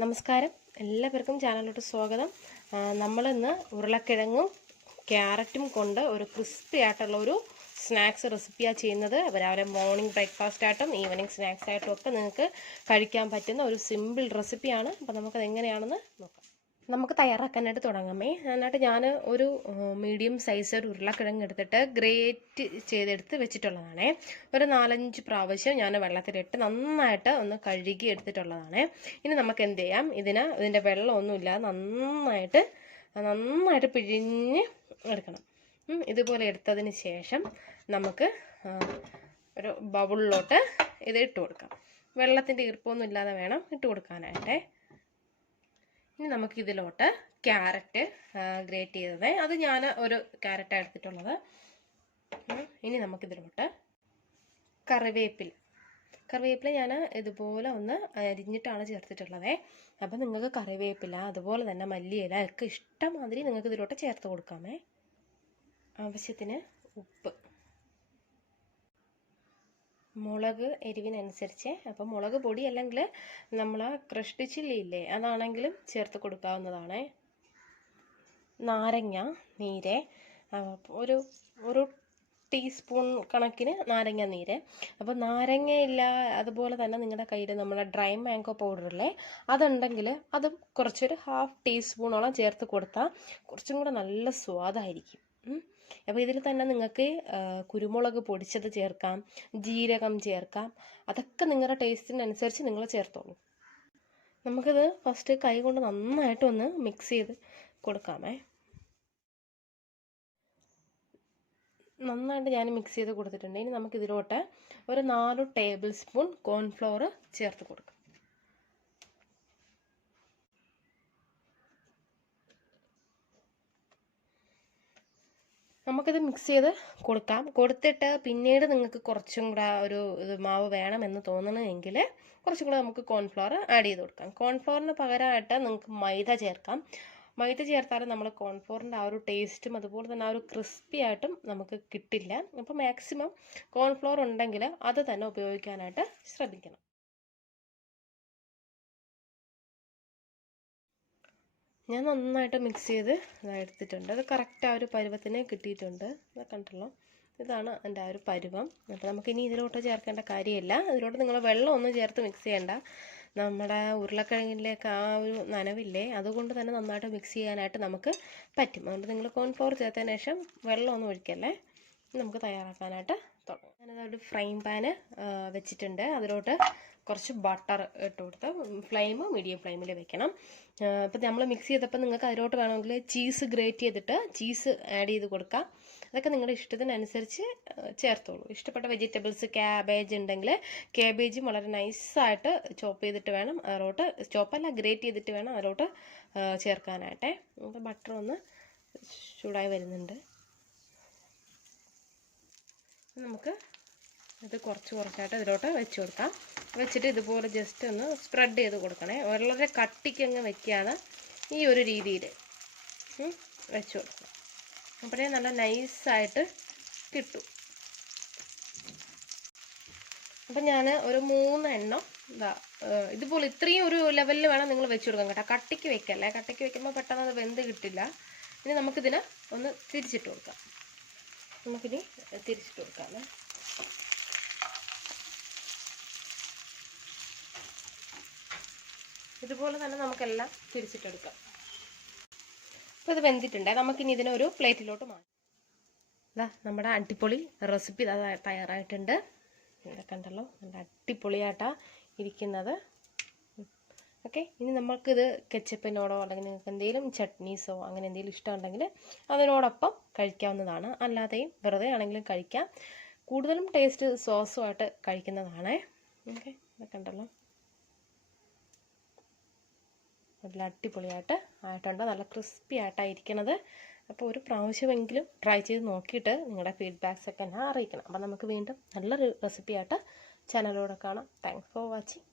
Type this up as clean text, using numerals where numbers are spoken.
നമസ്കാരം, എല്ലാവർക്കും ചാനലിലോട്ട് സ്വാഗതം. നമ്മളിന്ന് ഉരുളക്കിഴങ്ങും ക്യാരറ്റും കൊണ്ട് ഒരു ക്രിസ്പി ആയിട്ടുള്ള ഒരു സ്നാക്സ് റെസിപ്പിയാണ് ചെയ്യുന്നത്. രാവിലെ മോർണിംഗ് ബ്രേക്ക്ഫാസ്റ്റ് ആയിട്ടും ഈവനിങ് സ്നാക്സ് ആയിട്ടും ഒക്കെ നിങ്ങൾക്ക് കഴിക്കാൻ പറ്റുന്ന ഒരു സിമ്പിൾ റെസിപ്പിയാണ്. അപ്പോൾ നമുക്കത് എങ്ങനെയാണെന്ന് നോക്കാം. നമുക്ക് തയ്യാറാക്കാനായിട്ട് തുടങ്ങാമേ. അതിനായിട്ട് ഞാൻ ഒരു മീഡിയം സൈസ് ഒരു ഉരുളക്കിഴങ്ങ് എടുത്തിട്ട് ഗ്രേറ്റ് ചെയ്തെടുത്ത് വെച്ചിട്ടുള്ളതാണ്. ഒരു 4-5 പ്രാവശ്യം ഞാൻ വെള്ളത്തിലിട്ട് നന്നായിട്ട് ഒന്ന് കഴുകി എടുത്തിട്ടുള്ളതാണ്. ഇനി നമുക്ക് എന്ത് ചെയ്യാം, ഇതിൻ്റെ വെള്ളമൊന്നുമില്ല, നന്നായിട്ട് പിഴിഞ്ഞ് എടുക്കണം. ഇതുപോലെ എടുത്തതിന് ശേഷം നമുക്ക് ഒരു ബൗളിലോട്ട് ഇത് ഇട്ട് കൊടുക്കാം. വെള്ളത്തിൻ്റെ ഈർപ്പമൊന്നും ഇല്ലാതെ വേണം ഇട്ട് കൊടുക്കാനായിട്ട്. ഇനി നമുക്കിതിലോട്ട് ക്യാരറ്റ് ഗ്രേറ്റ് ചെയ്തത്, അത് ഞാൻ ഒരു ക്യാരറ്റാണ് എടുത്തിട്ടുള്ളത്. ഇനി നമുക്കിതിലോട്ട് കറിവേപ്പില ഞാൻ ഇതുപോലെ ഒന്ന് അരിഞ്ഞിട്ടാണ് ചേർത്തിട്ടുള്ളത്. അപ്പം നിങ്ങൾക്ക് കറിവേപ്പില അതുപോലെ തന്നെ മല്ലിയില ഒക്കെ ഇഷ്ടമാതിരി നിങ്ങൾക്ക് ഇതിലോട്ട് ചേർത്ത് കൊടുക്കാമേ. ആവശ്യത്തിന് ഉപ്പ്, മുളക് എരിവിനനുസരിച്ച്. അപ്പം മുളക് പൊടി അല്ലെങ്കിൽ നമ്മൾ ക്രഷ്ഡ് ചില്ലി ഇല്ലേ, അതാണെങ്കിലും ചേർത്ത് കൊടുക്കാവുന്നതാണ്. നാരങ്ങ നീര് ഒരു ടീസ്പൂൺ കണക്കിന് നാരങ്ങ നീര്. അപ്പോൾ നാരങ്ങയില്ല, അതുപോലെ തന്നെ നിങ്ങളുടെ കയ്യിൽ നമ്മുടെ ഡ്രൈ മാംഗോ പൗഡറില്ലേ, അതുണ്ടെങ്കിൽ അതും കുറച്ചൊരു 1/2 ടീസ്പൂണോളം ചേർത്ത് കൊടുത്താൽ കുറച്ചും കൂടെ നല്ല സ്വാദായിരിക്കും. അപ്പോൾ ഇതിൽ തന്നെ നിങ്ങൾക്ക് കുരുമുളക് പൊടിച്ചത് ചേർക്കാം, ജീരകം ചേർക്കാം. അതൊക്കെ നിങ്ങളുടെ ടേസ്റ്റിനനുസരിച്ച് നിങ്ങൾ ചേർത്തോളൂ. നമുക്കിത് ഫസ്റ്റ് കൈ കൊണ്ട് നന്നായിട്ടൊന്ന് മിക്സ് ചെയ്ത് കൊടുക്കാമേ. നന്നായിട്ട് ഞാൻ മിക്സ് ചെയ്ത് കൊടുത്തിട്ടുണ്ട്. ഇനി നമുക്കിതിലോട്ട് ഒരു 4 ടേബിൾ സ്പൂൺ കോൺഫ്ലവർ ചേർത്ത് കൊടുക്കാം. നമുക്കിത് മിക്സ് ചെയ്ത് കൊടുത്തിട്ട് പിന്നീട് നിങ്ങൾക്ക് കുറച്ചും കൂടെ ഒരു മാവ് വേണമെന്ന് തോന്നണമെങ്കിൽ കുറച്ചും കൂടെ നമുക്ക് കോൺഫ്ലവർ ആഡ് ചെയ്ത് കൊടുക്കാം. കോൺഫ്ലവറിന് പകരമായിട്ട് നിങ്ങൾക്ക് മൈദ ചേർക്കാം. മൈദ ചേർത്താലും നമ്മൾ കോൺഫ്ലവറിൻ്റെ ആ ഒരു ടേസ്റ്റും അതുപോലെ തന്നെ ആ ഒരു ക്രിസ്പി ആയിട്ടും നമുക്ക് കിട്ടില്ല. അപ്പോൾ മാക്സിമം കോൺഫ്ലവർ ഉണ്ടെങ്കിൽ അത് തന്നെ ഉപയോഗിക്കാനായിട്ട് ശ്രദ്ധിക്കണം. ഞാൻ നന്നായിട്ട് മിക്സ് ചെയ്ത് എടുത്തിട്ടുണ്ട്. അത് കറക്റ്റ് ആ ഒരു പരുവത്തിന് കിട്ടിയിട്ടുണ്ട്. അത് കണ്ടല്ലോ, ഇതാണ് എൻ്റെ ആ ഒരു പരുവം. അപ്പോൾ നമുക്കിനി ഇതിലോട്ട് ചേർക്കേണ്ട കാര്യമില്ല. ഇതിലോട്ട് നിങ്ങൾ വെള്ളമൊന്നും ചേർത്ത് മിക്സ് ചെയ്യേണ്ട. നമ്മുടെ ഉരുളക്കിഴങ്ങിലേക്ക് ആ ഒരു നനവില്ലേ, അതുകൊണ്ട് തന്നെ നന്നായിട്ട് മിക്സ് ചെയ്യാനായിട്ട് നമുക്ക് പറ്റും. അതുകൊണ്ട് നിങ്ങൾ കോൺഫ്ലവർ ചേർത്തതിന് ശേഷം വെള്ളമൊന്നും ഒഴിക്കല്ലേ. നമുക്ക് തയ്യാറാക്കാനായിട്ട് തുടങ്ങാം. ഞാനതൊരു ഫ്രൈങ് പാന് വെച്ചിട്ടുണ്ട്. അതിലോട്ട് കുറച്ച് ബട്ടർ ഇട്ട് കൊടുത്ത് മീഡിയം ഫ്ലെയിമിൽ വെക്കണം. അപ്പോൾ നമ്മൾ മിക്സ് ചെയ്തപ്പോൾ നിങ്ങൾക്ക് അതിലോട്ട് വേണമെങ്കിൽ ചീസ് ഗ്രേറ്റ് ചെയ്തിട്ട് ചീസ് ആഡ് ചെയ്ത് കൊടുക്കാം. അതൊക്കെ നിങ്ങളുടെ ഇഷ്ടത്തിനനുസരിച്ച് ചേർത്തോളൂ. ഇഷ്ടപ്പെട്ട വെജിറ്റബിൾസ് ക്യാബേജ് ഉണ്ടെങ്കിൽ ക്യാബേജും വളരെ നൈസായിട്ട് ചോപ്പ് ചെയ്തിട്ട് വേണം അതിലോട്ട്, ചോപ്പല്ല ഗ്രേറ്റ് ചെയ്തിട്ട് വേണം അതിലോട്ട് ചേർക്കാനായിട്ട്. അപ്പോൾ ബട്ടർ ഒന്ന് ചൂടായി വരുന്നുണ്ട്. നമുക്ക് ഇത് കുറച്ചായിട്ട് ഇതിലോട്ട് വെച്ച് കൊടുക്കാം. വെച്ചിട്ട് ഇതുപോലെ ജസ്റ്റ് ഒന്ന് സ്പ്രെഡ് ചെയ്ത് കൊടുക്കണേ. വളരെ കട്ടിക്കങ്ങ് വെക്കാതെ ഈ ഒരു രീതിയിൽ വെച്ച് കൊടുക്കണം. അപ്പോഴേ നല്ല നൈസായിട്ട് കിട്ടും. അപ്പം ഞാൻ ഒരു 3 എണ്ണം ഇതുപോലെ ഇത്രയും ഒരു ലെവലിൽ വേണം നിങ്ങൾ വെച്ച് കൊടുക്കാൻ കേട്ടോ. കട്ടിക്ക് വെക്കല്ലേ, കട്ടിക്ക് വെക്കുമ്പോൾ പെട്ടെന്ന് അത് വെന്ത് കിട്ടില്ല. ഇനി നമുക്കിതിനെ ഒന്ന് തിരിച്ചിട്ട് കൊടുക്കാം. നമുക്കിനി തിരിച്ചിട്ട് കൊടുക്കാം. ഇതുപോലെ തന്നെ നമുക്കെല്ലാം തിരിച്ചിട്ടെടുക്കാം. അപ്പോൾ ഇത് വെന്തിട്ടുണ്ട്. നമുക്കിനി ഇതിനൊരു പ്ലേറ്റിലോട്ട് മാറ്റാം. നമ്മുടെ അടിപൊളി റെസിപ്പി തയ്യാറായിട്ടുണ്ട്. ഇതൊക്കെ ഉണ്ടല്ലോ, നല്ല അടിപൊളിയായിട്ടാണ് ഇരിക്കുന്നത്. ഓക്കെ, ഇനി നമുക്കിത് കെച്ചപ്പിനോടോ അല്ലെങ്കിൽ നിങ്ങൾക്ക് എന്തെങ്കിലും ചട്നീസോ അങ്ങനെ എന്തെങ്കിലും ഇഷ്ടമുണ്ടെങ്കിൽ അതിനോടൊപ്പം കഴിക്കാവുന്നതാണ്. അല്ലാതെയും വെറുതെ ആണെങ്കിലും കഴിക്കാം. കൂടുതലും ടേസ്റ്റ് സോസുമായിട്ട് കഴിക്കുന്നതാണ്. ഓക്കെ, ഇതൊക്കെ ഉണ്ടല്ലോ, നല്ല അടിപൊളിയായിട്ട് ആയിട്ടുണ്ട്. നല്ല ക്രിസ്പി ആയിട്ടായിരിക്കണത്. അപ്പോൾ ഒരു പ്രാവശ്യമെങ്കിലും ട്രൈ ചെയ്ത് നോക്കിയിട്ട് നിങ്ങളുടെ ഫീഡ്ബാക്സ് ഒക്കെ എന്നെ അറിയിക്കണം. അപ്പോൾ നമുക്ക് വീണ്ടും നല്ലൊരു റെസിപ്പിയായിട്ട് ചാനലിലൂടെ കാണാം. Thanks for watching.